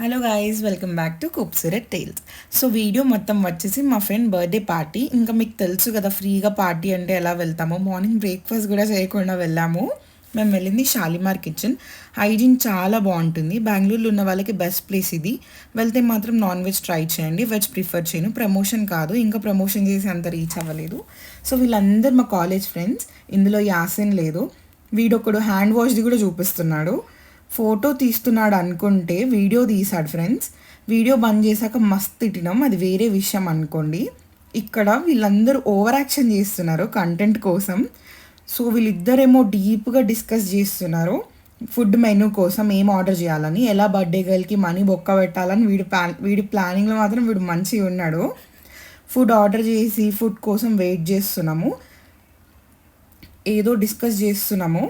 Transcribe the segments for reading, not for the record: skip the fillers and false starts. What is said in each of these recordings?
Hello guys, welcome back to Khoobsurat tales. So video మొత్తం వచ్చేసి మా ఫ్రెండ్ బర్త్డే పార్టీ. ఇంకా మీకు తెలుసు కదా, ఫ్రీగా పార్టీ అంటే ఎలా వెళ్తామో. మార్నింగ్ బ్రేక్ఫాస్ట్ కూడా చేయకుండా వెళ్ళాము. మేము వెళ్ళింది షాలిమార్ కిచెన్. హైజీన్ చాలా బాగుంటుంది. బెంగళూరులో ఉన్న వాళ్ళకి బెస్ట్ ప్లేస్ ఇది. వెళ్తే మాత్రం నాన్ వెజ్ ట్రై చేయండి, వెజ్ ప్రిఫర్ చేయను. ప్రమోషన్ కాదు, ఇంకా ప్రమోషన్ చేసి అంత రీచ్ అవ్వలేదు. సో వీళ్ళందరూ మా కాలేజ్ ఫ్రెండ్స్. ఇందులో యాసిన్ లేదు. వీడొకడు హ్యాండ్ వాష్ది కూడా చూపిస్తున్నాడు. ఫోటో తీస్తున్నాడు అనుకుంటే వీడియో తీశాడు ఫ్రెండ్స్. వీడియో బంద్ చేశాక మస్తు తిట్టినాం, అది వేరే విషయం అనుకోండి. ఇక్కడ వీళ్ళందరూ ఓవర్ యాక్షన్ చేస్తున్నారు కంటెంట్ కోసం. సో వీళ్ళిద్దరేమో డీప్గా డిస్కస్ చేస్తున్నారు ఫుడ్ మెనూ కోసం, ఏం ఆర్డర్ చేయాలని, ఎలా బర్త్డే గర్ల్కి మనీ బొక్క పెట్టాలని. వీడి ప్లానింగ్లో మాత్రం వీడు మంచిగా ఉన్నాడు. ఫుడ్ ఆర్డర్ చేసి ఫుడ్ కోసం వెయిట్ చేస్తున్నాము, ఏదో డిస్కస్ చేస్తున్నాము.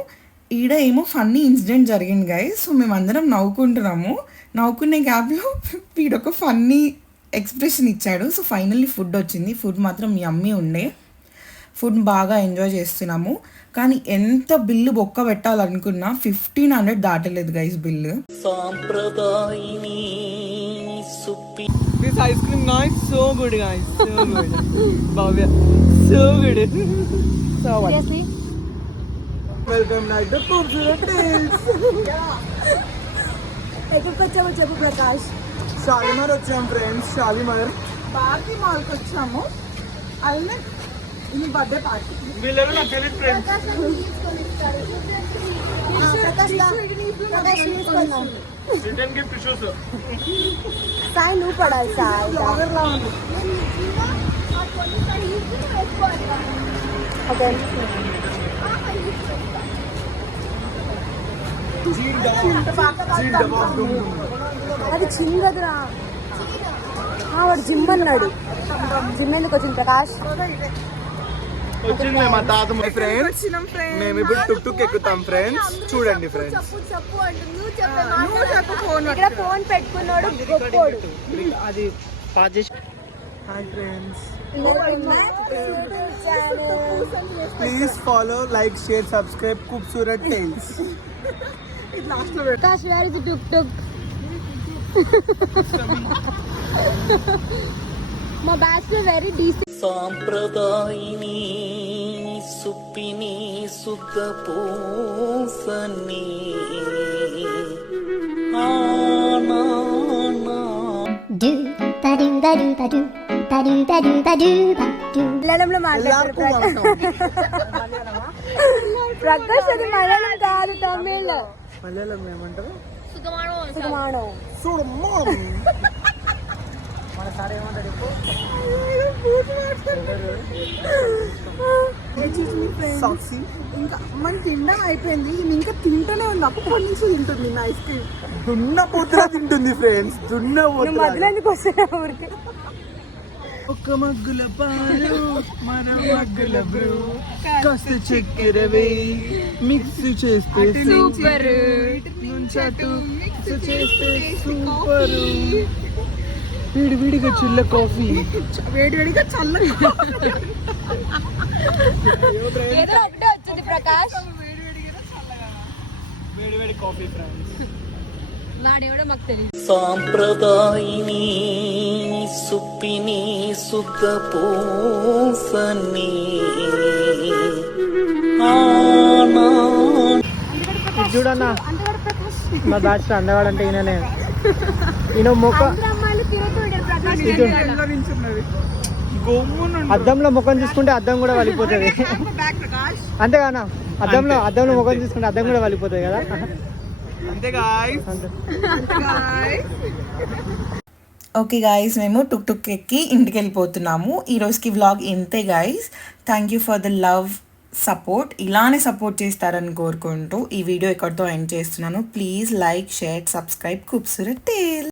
ఈడ ఏమో ఫన్నీ ఇన్సిడెంట్ జరిగింది గైస్. సో మేమందరం నవ్వుకుంటున్నాము. నవ్వుకునే గ్యాప్లో వీడొక ఫన్నీ ఎక్స్ప్రెషన్ ఇచ్చాడు. సో ఫైనల్లీ ఫుడ్ వచ్చింది. ఫుడ్ మాత్రం యమ్మీ ఉండే. ఫుడ్ బాగా ఎంజాయ్ చేస్తున్నాము. కానీ ఎంత బిల్లు బొక్క పెట్టాలనుకున్నా 1500 దాటలేదు guys bill. This ice cream now is so good, guys. So good. Bhavya, so good. So what? Seriously? Welcome back to Khubsurat Tales. ఎక్కడికి వచ్చామో చెప్పు ప్రకాష్. షాలిమార్ వచ్చాం ఫ్రెండ్స్. షాలిమార్ పార్టీ మాల్కి వచ్చాము. అలానే ఈ బర్త్డే పార్టీ. వీళ్ళెవరో నాకు తెలియదు friends. Return gift issues. Sai నువ్వు పడాలి సాయి. ఓకే, అది చిన్నదిరా. వాడు జిమ్ అన్నాడు. జిమ్ ఎందుకు వచ్చింది ప్రకాష్? వచ్చిందిలే మా తాత. మై ఫ్రెండ్స్, మేము ఇప్పుడు టుక్ టుక్ ఎక్కుతాం ఫ్రెండ్స్. చూడండి ఫ్రెండ్స్, ఇక్కడ ఫోన్ పెట్టుకున్నాడు గొప్పోడు. అది పాస్ చేసి. Hi friends, please follow, like, share, subscribe Khoobsurat tales. Prakash, where is tuk tuk? మా బ్యాచ్ లో వెరీ డీసెంట్. సాంప్రదాయిని సుప్పిని సుఖ పూసని మలయాళంలో మాట్లాడారు ప్రకాష్. అది మలయాళం కాదు, తమిళ్. మలయాళం ఏమంటారు? సుఖమానో. మన సార్ ఏమంటాడు? సాక్షి. ఇంకా మన తినడం అయిపోయింది, ఇంకా తింటూనే ఉంది. అప్పటి నుంచి తింటుంది నా ఐస్ క్రీమ్. దున్నపోతులా తింటుంది ఫ్రెండ్స్, దున్నపోతులా. మధ్యలో ఎందుకు వస్తున్నా ఊరికి? ఒక మగ్గుల పాలు, మన మగ్గుల బ్రూ, కాస్త చక్కెర వేయి, మిక్స్ చేస్తే సూపర్. నుంచటు మిక్స్ చేస్తే సూపర్. వేడివేడిగా చిల్ల కాఫీ, వేడివేడిగా చల్లగా. ఏదో ఒకటే వచ్చింది ప్రకాష్. వేడివేడి కాఫీ ఫ్రెండ్స్. వాడేవడో మాకు తెలియదు. సాంప్రదాయిని సుప్పిని సుఖ పూసని చూడన్నా, మా బ్యాచ్ అందగాడు అంటే ఈయననే. ఈయన మొక్క అద్దంలో ముఖం చూసుకుంటే అద్దం కూడా వలిపోతుంది. అంతేగానా? అద్దంలో ముఖం చూసుకుంటే అద్దం కూడా వలిపోతుంది కదా. ఓకే గాయస్, మేము టుక్ టుక్ ఎక్కి ఇంటికి వెళ్ళిపోతున్నాము. ఈ రోజుకి వ్లాగ్ ఇంతే guys. Thank you for the love, support. ఇలానే సపోర్ట్ చేస్తారని కోరుకుంటూ ఈ వీడియో ఇక్కడితో ఎండ్ చేస్తున్నాను. Please like, share, subscribe Khoobsurat tiles.